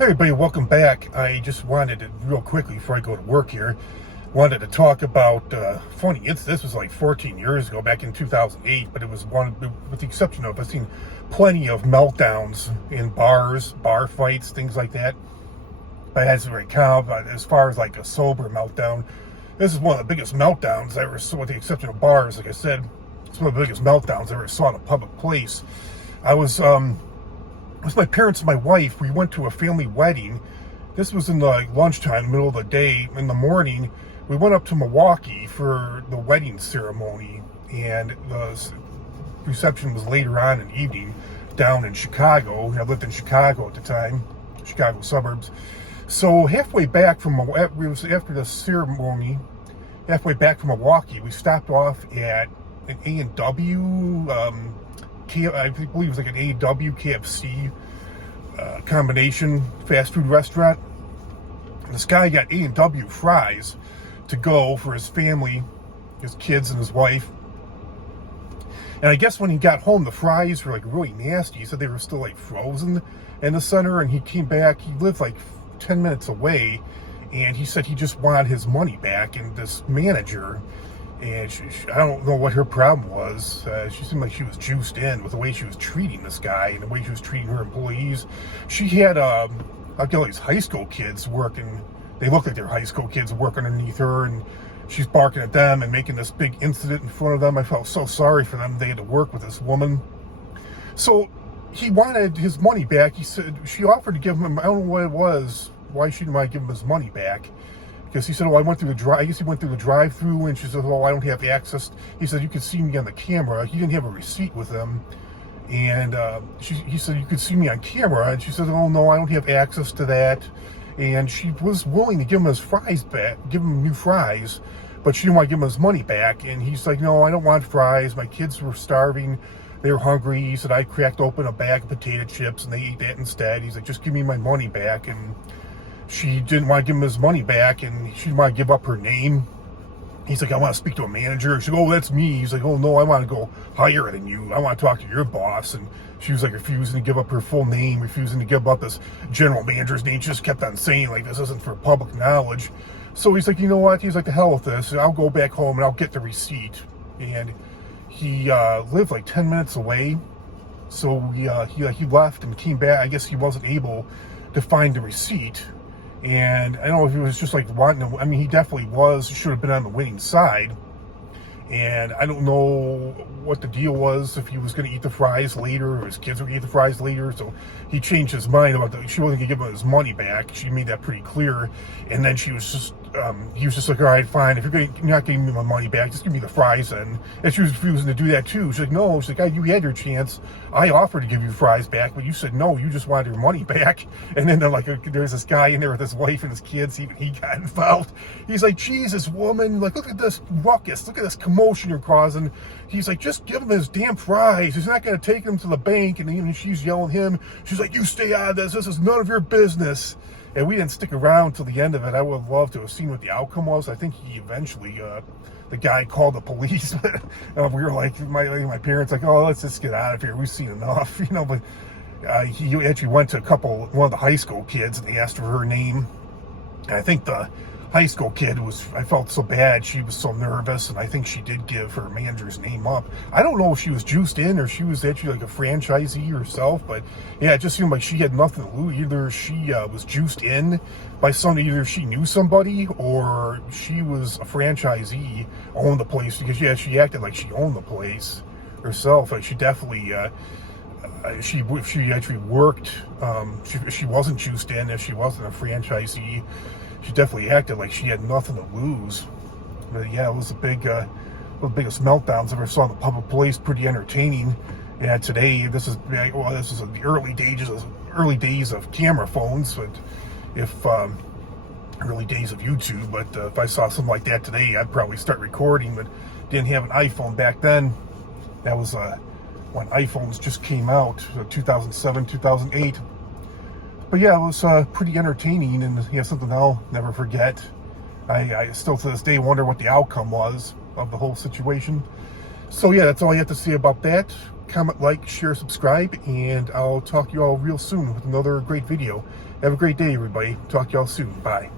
Hey everybody, welcome back. I just wanted to, real quickly before I go to work here, wanted to talk about, this was like 14 years ago, back in 2008, but it was one, with the exception of, I've seen plenty of meltdowns in bars, bar fights, things like that. But it hasn't really count, but as far as like a sober meltdown, this is one of the biggest meltdowns I ever saw, with the exception of bars. Like I said, it's one of the biggest meltdowns I ever saw in a public place. I was, with my parents and my wife, we went to a family wedding. This was in the lunchtime, middle of the day. In the morning, we went up to Milwaukee for the wedding ceremony, and the reception was later on in the evening down in Chicago. I lived in Chicago at the time, Chicago suburbs. So halfway back from, it was after the ceremony, halfway back from Milwaukee, we stopped off at an A&W, I believe it was like an A&W KFC combination fast food restaurant. And this guy got A&W fries to go for his family, his kids and his wife. And I guess when he got home, the fries were like really nasty. He said they were still like frozen in the center, and he came back. He lived like 10 minutes away, and he said he just wanted his money back. And this manager, and I don't know what her problem was. She seemed like she was juiced in with the way she was treating this guy and the way she was treating her employees. She had, I've got all these high school kids working. They look like they're high school kids working underneath her, and she's barking at them and making this big incident in front of them. I felt so sorry for them. They had to work with this woman. So he wanted his money back. He said, she offered to give him, I don't know what it was, why she didn't want to give him his money back. Because he said, I went through the I guess he went through the drive-through, and she said, I don't have access. He said, you could see me on the camera. He didn't have a receipt with him. And he said, you could see me on camera. And she said, oh, no, I don't have access to that. And she was willing to give him his fries back, give him new fries, but she didn't want to give him his money back. And he's like, no, I don't want fries. My kids were starving. They were hungry. He said, I cracked open a bag of potato chips, and they ate that instead. He's like, just give me my money back. And she didn't want to give him his money back, and she didn't want to give up her name. He's like, I want to speak to a manager. She's like, oh, that's me. He's like, oh, no, I want to go higher than you. I want to talk to your boss. And she was like refusing to give up her full name, refusing to give up this general manager's name. She just kept on saying, like, this isn't for public knowledge. So he's like, you know what? He's like, the hell with this. I'll go back home and I'll get the receipt. And he lived like 10 minutes away. So he left and came back. I guess he wasn't able to find the receipt. And I don't know if he was just like wanting to, I mean, he definitely should have been on the winning side. And I don't know what the deal was, if he was going to eat the fries later, or his kids were going to eat the fries later. So he changed his mind about that. She wasn't going to give him his money back. She made that pretty clear. And then he was just like, all right, fine. If you're not giving me my money back, just give me the fries then. And she was refusing to do that too. She's like, no. She's like, you had your chance. I offered to give you fries back, but you said no. You just wanted your money back. And then there's this guy in there with his wife and his kids. He got involved. He's like, Jesus, woman, like, look at this ruckus. Look at this commotion you're causing. He's like, just give him his damn fries. He's not going to take them to the bank. And even she's yelling at him. She's like, you stay out of this. This is none of your business. And we didn't stick around till the end of it. I would have loved to have seen what the outcome was. I think he eventually, the guy called the police. We were like, my parents like, oh, let's just get out of here. We've seen enough, But he actually went to one of the high school kids, and he asked for her name. And I think the high school kid I felt so bad. She was so nervous, and I think she did give her manager's name up. I don't know if she was juiced in or she was actually like a franchisee herself, but yeah, it just seemed like she had nothing to lose. Either she was juiced in by somebody, either she knew somebody or she was a franchisee, owned the place, because yeah, she acted like she owned the place herself. Like she definitely, she actually worked. She wasn't juiced in if she wasn't a franchisee. She definitely acted like she had nothing to lose. But yeah, it was one of the biggest meltdowns I ever saw in the public place. Pretty entertaining. Yeah, today this is the early days of camera phones, but early days of YouTube. But if I saw something like that today, I'd probably start recording. But didn't have an iPhone back then. That was when iPhones just came out, 2007, 2008. But yeah, it was pretty entertaining, and yeah, something I'll never forget. I still to this day wonder what the outcome was of the whole situation. So yeah, that's all I have to say about that. Comment, like, share, subscribe, and I'll talk to you all real soon with another great video. Have a great day, everybody. Talk to y'all soon. Bye.